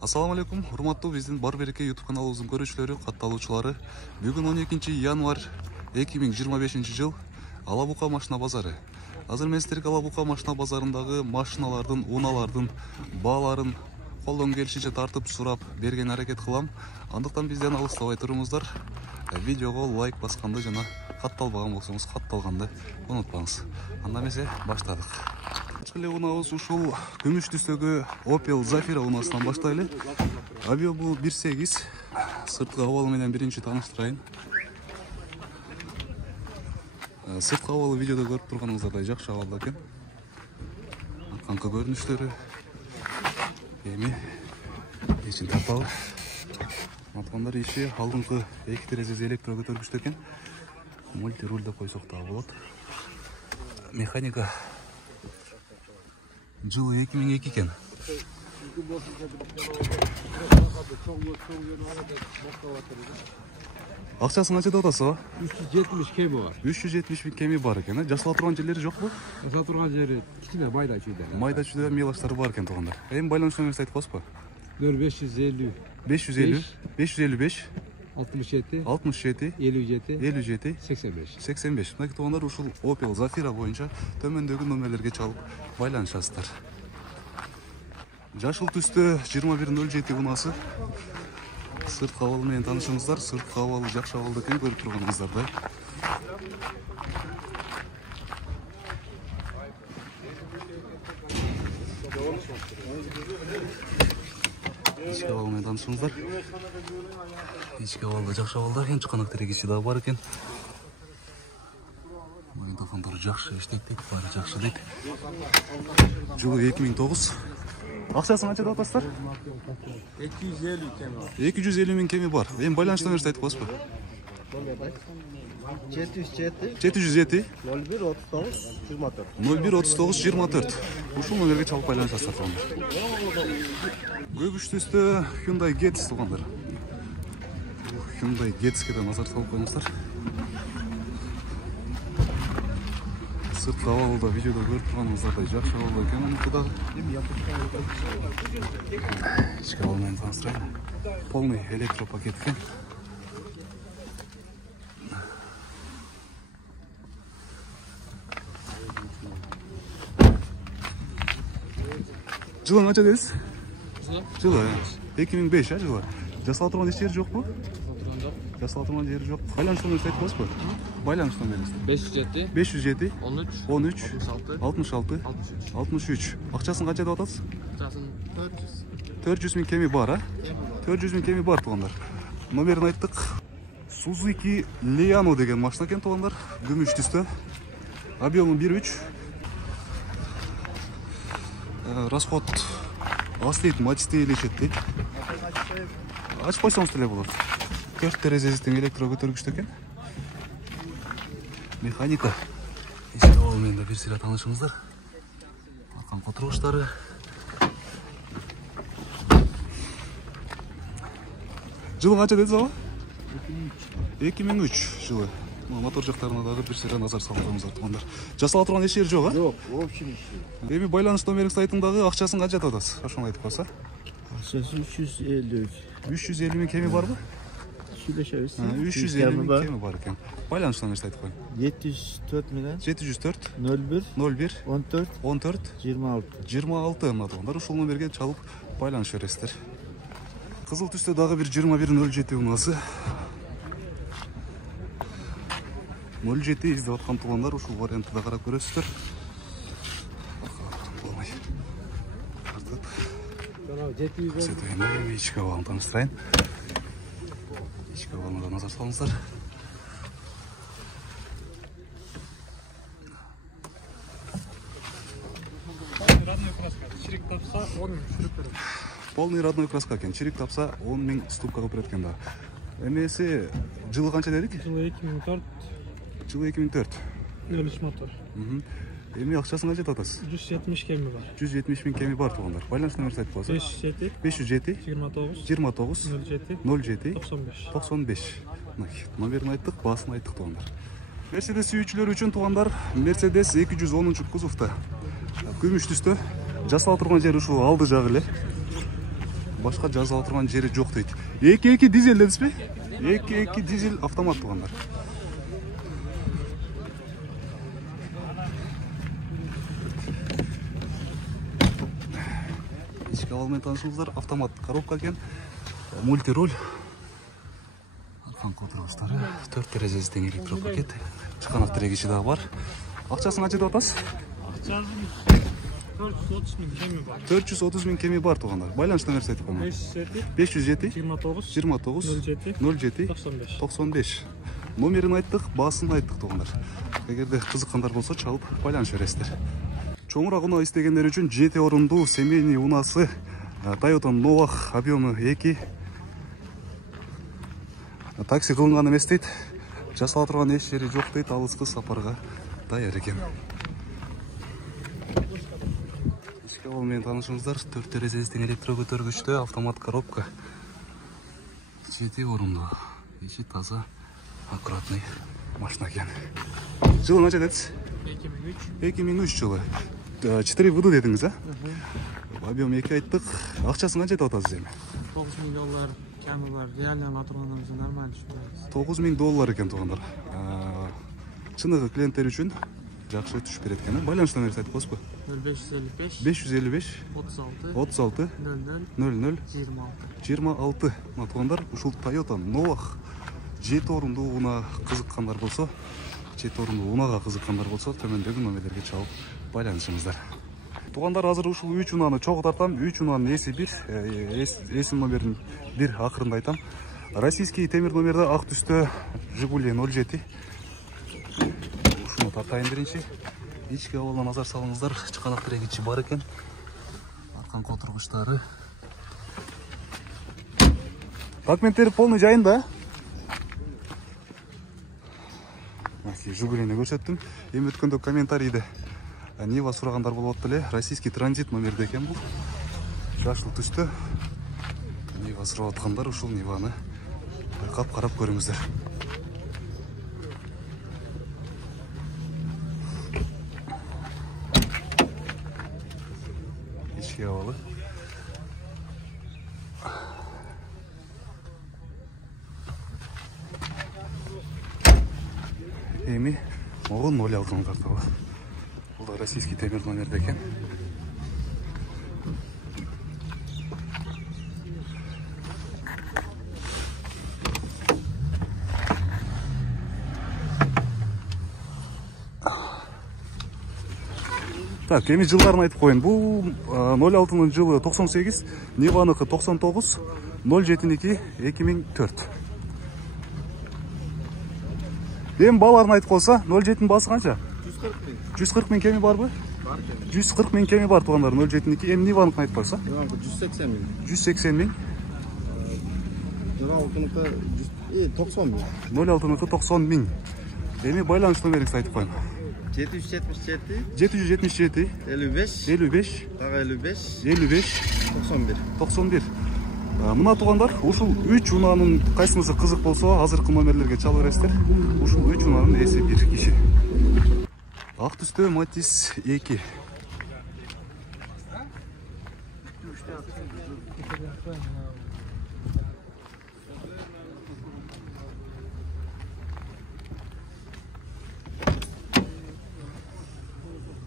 Assalamu алейкум, урматтуу биздин Бар Береке YouTube каналыбыздын көрүүчүлөрү, катталуучулары. Бүгүн 12 январь 2025 жыл Алабука машина базары. Азыр мен сиздерге Алабука машина базарындагы машиналардын, унаалардын бааларын колдон келишинче тартып сурап берген аракет кылам. Андыктан бизден алыстабай туруңуздар. Видеого лайк басканды жана катталбаган болсоңуз катталганды унутпаңыз. Анда эмесе баштадык. Алгачкы унаабыз ушул күмүш түстөгү Opel Zafira унасынан баштайлы. Объему 1.8. Сырткы абалы менен биринчи тааныштырайын. Сырткы абалы видеодо көрүп турганыңыздардай жакшы абалда экен. Арканкы көрүнүштөрү эми эчин тарталы. Аткандар иши алдыңкы эки терезеси электро көтөргүчтүү экен. Мульти руль деп койсок да болот. Механика жылы 2002 экен. Акчасын канча деп атасыз? 370 кеми бар. 370 000 кеми бар экен. Жасала турган жерлери жокпу? Жасала турган жери кичине майда чүйдө. Майда чүйдө мелочтары бар экен туугандар. Эми байланыш номерин айтып коесузбу? 0550 550 555 67 67 57 57 85. 85. Мына туугандар ушул Opel Zafira боюнча төмөндөгү номерлерге чалып байланышасыздар. Жашыл түстө 2107 унасы. Сырткы абалы менен таанышыңыздар. Сырткы абалы жакшы абалда экен, көрүп турганыңыздардай. Ички абалы менен таанышыңыздар. Ички абалда жакшы абалда экен, чыканак терегиси да бар экен. Магнитофондор жакшы иштейт дейт, баары жакшы дейт. Жылы 2009. Акчасын канча деп атасыздар? 250 кеми бар. 250 000 кеми бар. Эми байланыш номерин айтып коесузбу? 707 01 39 24. 01 39 24. Ушул номерге чалып байланышасыздар туугандар. Көбүш түстө Hyundai Getz туугандар. Hyundai Getz'ке да назар салып коюңуздар. Сырткы абалда видеодо көрүп турганыңыздардай жакшы абалда экен мунуку дагы. Ички абалы менен тааныштырайын. Полный электропакет экен. Жылы канча дедиз? Жылы 2005 жылы. Жасала турган эч жери жокпу? Жасала турган жери жок. Байланыш номерин айтып коесузбу? Байланыш номериңиз 507 507 13 66 63. Акчасын канча деп атасыз? Акчасын 400 000 кеми бар, а? 400 000 кеми бар туугандар. Номерин айттык. Suzuki Liano деген машина экен туугандар. Күмүш түстө. Объему 1.3. Расход аз дейт, матисте элешет дейт. Ачып койсоңуз деле болот. 4 терезеси тең электро көтөргүчтүү экен. Механика. Ички абалы менен да бир сыйра таанышыңыздар. Аркан котургучтары. Жылы канча дедиз ага? 2003 жылы. Мотор жактарына дагы бир сыйра назар салып коюңуздар туугандар. Жасала турган эч жери жок, а? Жок, вообще ничего. Эми байланыш номериңизди айтыңдагы акчасын канча деп атасыз? Ошону айтып койсо. Акчасы 350. 350 000 кеми барбы? Сүйлөшөбүз. 350 000 кеми бар экен. Байланыш номерин айтып коюң. 704 менен 704 01 01 14 14 26. 26 мына туугандар ушул номерге чалып байланыш бересиздер. Кызыл түстө дагы бир 2107 унасы. 07 издеп аткан туугандар ушул вариантты да карап көрөсүздөр. Болмой. Тартып. Эми ички абалын тааныштырайын. Ички абалына да назар салыңыздар. Чирик тапса 10 000 чирик берет. Полный родной краска экен. Чирик тапса 10 000 ступка кылып берет экен да. Эмеси жылы канча дедик? Жылы 2004. Жылы 2004. 03 мотор. Эми акчасын канча деп атасыз? 170 кеми бар. 170 000 кеми бар туугандар. Байланыш номерин айтып коесуз? 507 507 29 29 07 07 95. 95. Номерин айттык, баасын айттык туугандар. Mercedes сүйүүчүлөр үчүн туугандар, Mercedes 210 кузовта. Күмүш түстө. Жасала турган жери ушул алды жагы эле. башка жазыла турган жери жок дейт. 2.2 дизель дедизби? 2.2 дизель автомат тугандар. Ички абалмен таанышыңыздар, автомат коробка экен, мультируль. Аркан котургучтары, 4 терезеси тең электропакет, чыканак тирегичи дагы бар. Акчасын канча деп атасыз? 430 миң кеми бар. 430 миң кеми бар тугандар. Байланыш номерин айтып коюңуз. 507 29 07 95. Номерин айттык, баасын айттык тугандар. Эгерде кызыккандар болсо чалып байланыш бересиздер. Чоңураак унаа истегендер үчүн 7 орундуу семейный унаасы Toyota Nova объемы 2. Такси кылынган эмес дейт. Жасала турган эч жери жок дейт. Алыскы сапарга даяр экен. Ички абал менен таанышыңыздар, 4 терезеси тең электрокөтөргүчтө, автомат коробка. 7 орундуу. Ичи таза, аккуратный машина экен. Жылы канча дедиз? 2003 жылы. 4 выду дедиңиз, а? Объем 2 айттык. Акчасын канча деп атасыз эми? $9 миң кеми бар. Реально турганыбыз нормально түшүнөбүз. $9 миң экен тугандар. Чыныгы клиенттер үчүн жакшы түшүп берет экен. Байланыш номерин айтып коесузбу? 555 36 00 26. Тугандар, ушул Toyota Nova 7 орундуу унаа кызыккандар болсо, 7 орундуу унаага кызыккандар болсо, төмөндөгү номерлерге чалып байланышыңыздар. Тугандар, азыр ушул 3 унааны чогуу тартам. 3 унаанын эси 1, эсин номерин 1 акырында айтам. Российский темир номерде ак түстө Жигули 07. Ушуну тартайын биринчи. Ички абалына назар салыңыздар, чыканак тирегичи бар экен. Аркан котургучтары. Документтери полный жайында. Жигулини көрсөттүм. Эми өткөндө комментарийде Нива сурагандар болуп атты эле. Российский транзит номерде экен бул. Жашыл түстө. Нива сурап аткандар ушул Ниваны байкап карап көрүңүздөр. Ички абалы. Эми могу 06 карта бар. Бул да российский темир номерде экен. Так, эми жылдарын айтып коеюн. Бул 06-нын жылы 98, Ниваныкы 99, 07-ники 2004. Эми бааларын айтып койсо, 07-нин баасы канча? 140 миң кеми барбы? Бар. 140 миң кеми бар тугандар, 07-ники. Эми Ниваныкын айтып койсо? 180 миң. 180 миң. 06-ныкы 90 миң. 06-ныкы 90 миң. Эми байланыш номериңизди айтып коюң. 777 55 91. Мына тугандар, ушул 3 унаанын кайсынысы кызык болсо, азыркы номерлерге чалып бересиздер. Ушул 3 унаанын эси 1 киши. Ак түстө Матис 2.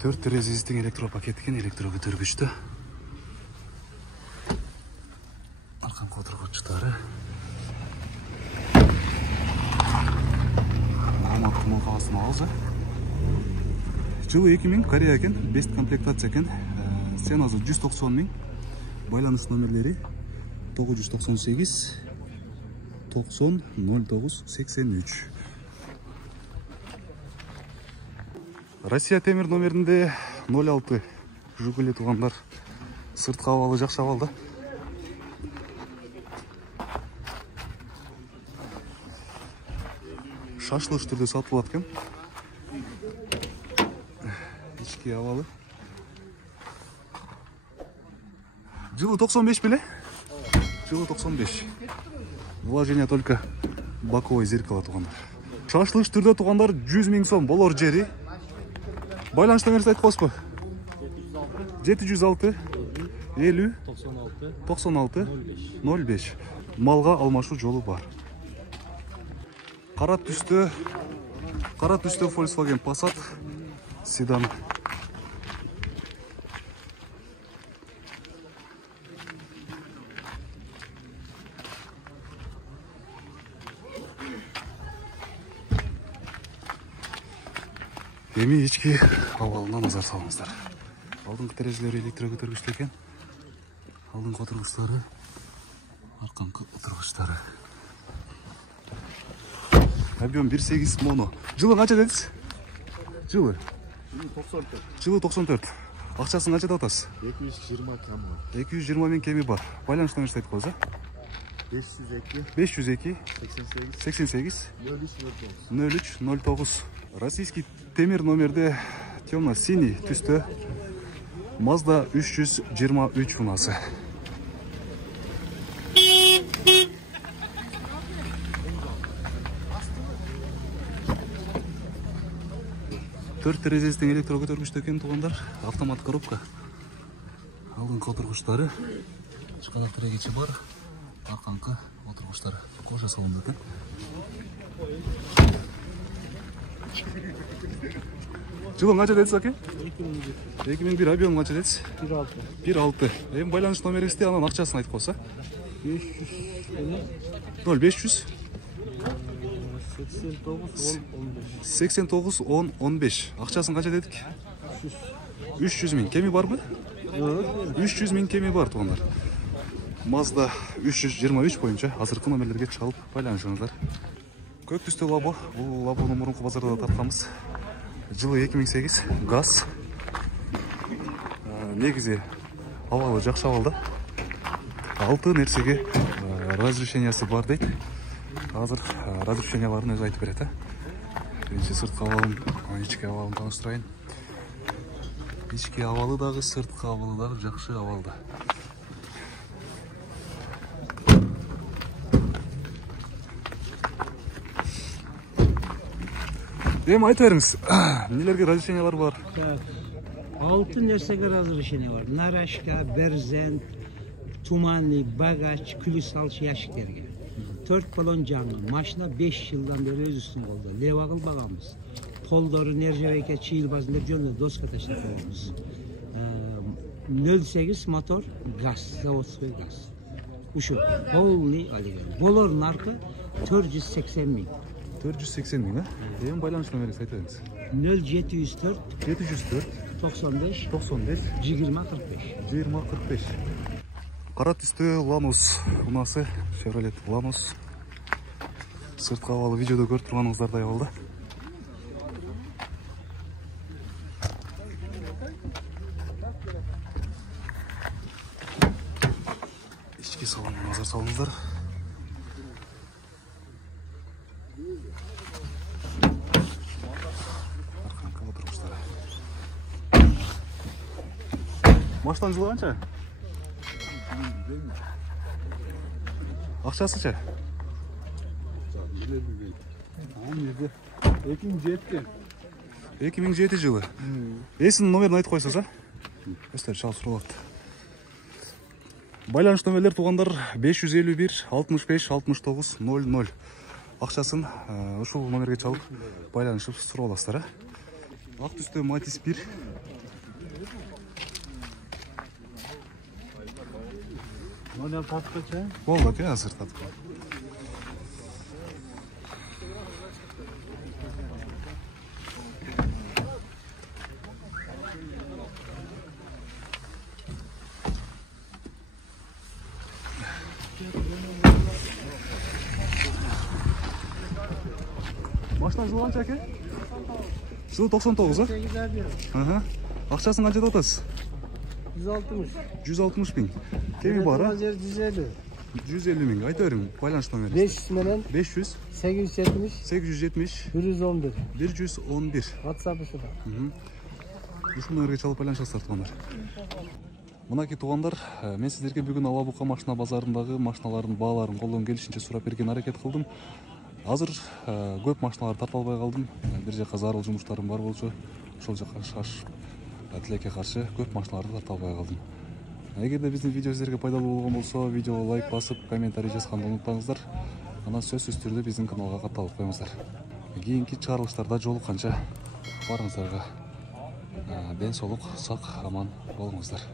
Төрт терезеси тең электропакет экен, электрокөтөргүчтө. Аркан котургучтары. Маалыматтын мулкабасын алабыз. Жылы 2000 Корея экен, бест комплектация экен. Ценасы 190 миң. Байланыш номерлери 998 90 09 83. Россия темир номеринде 06 Жигули тугандар. Сырткы абалы жакшы абалда. Шашлык түрдө сатылат экен. Ички абалы. Жылы 95 беле? Жылы 95. Вложение только боковой зеркало тугандар. Шашлык түрдө тугандар 100 миң сом болор жери. Байланыш номерин айтып коесузбу? 706 50 96 96 05. 05. Малга алмашуу жолу бар. Кара түстө Volkswagen Passat седан. Эми ички абалына назар салыңыздар. Алдыңкы терезелери электро көтөргүчтүү экен. Алдыңкы отургучтары, арканкы отургучтары. Объем 1.8 моно. Жылы канча дедиз? Жылы 94. Жылы 94. Акчасын канча деп атасыз? 220 кам бар. 220 миң кеми бар. Байланыш номерин айтып коебуз, 502 502 88 88 03 0309. Российский темир номерде темно-синий түстө Mazda 323 фунасы. Төрт терезесинен электро көтөргүчтүү экен туугандар. Автомат коробка. Алдыңкы отургучтары, чыкалак тирегечи бар. Арканкы отургучтары кожа салынды экен. Жылы канча дедиз аке? 2001. Объем канча дедиз? 1.6. Эми байланыш номериңизди, анан акчасын айтып койсо. 0500 89 10 15. Акчасын канча дедик? 300 миң. Кеми барбы? 300 миң кеми бар туугандар. Mazda 323 боюнча азыркы номерлерге чалып байланышыңыздар. Көк түстө лабо. Бул лабону мурунку базарда тартканбыз. Жылы 2008, газ. Негизи абалы жакшы абалда. 6 нерсеге разрешениясы бар дейт. Азыр разрешенияларын өзү айтып берет. Биринчи сырткы абалын, ички абалын таныштырайын. Ички абалы дагы, сырткы абалы дагы жакшы абалда. Эми айтып бериңиз, эмнелерге разрешениялар бар? 6 нерсеге разрешение бар. Нарашка, берзент, туманный, багач, күлүс алыш яшиктерге. 4 баллон жаңы. Машина 5 жылдан бери өз үстүн колдо. Лева кылбаганбыз. Колдору нержебейке чыйыл базында жөнүндө доска таштап койгонбуз. 08 мотор, газ, заводской газ. Ушу полный алиген. Болор наркы 480 миң. 480 миң, Эми байланыш номерин айтып бериңиз. 0704 704 95 95 20 45. 20 45. Кара түстө Lanus унасы, Chevrolet Lanus. Сырткы абалы видеодо көрүп турганыңыздардай абалда. Ички салонуна назар салыңыздар. Арканкы отургучтары. Машинанын жылы канча? Акчасыча? 2007 жылы. Эсинин номерин айтып койсоз, Өстөр чалып суралат. Байланыш номерлер туугандар 551 65 69 00. Акчасын ушул номерге чалып байланышып сураласыздар. Ак түстө Matiz 1. Номер таткыча? Болду аке, азыр татып. Машина жылы канча аке? Жылы 99, 8 объем. Акчасын канча деп атасыз? 160. 160 миң. Кеми бар, 150. 150 миң. Айта бериң, байланыш номери. 500 менен 500 870 870 111. 111. WhatsApp ушуда. Ушул номерге чалып байланышасыздар туугандар. Мынакей туугандар, мен сиздерге бүгүн Ала Бука машина базарындагы машиналардын бааларын колдон келишинче сурап берген аракет кылдым. Азыр көп машиналарды тарта албай калдым. Бир жака зарыл жумуштарым бар болчу. Ошол жака шаш тилекке каршы көп машиналарды тарта албай калдым. Эгерде биздин видео силерге пайдалуу болгон болсо, видеого лайк басып, комментарий жазганды унутпаңыздар. Анан сөзсүз түрдө биздин каналга катталып коюңуздар. Кийинки чыгарылыштарда жолукканча барыңыздарга ден соолук, сак, аман болуңуздар.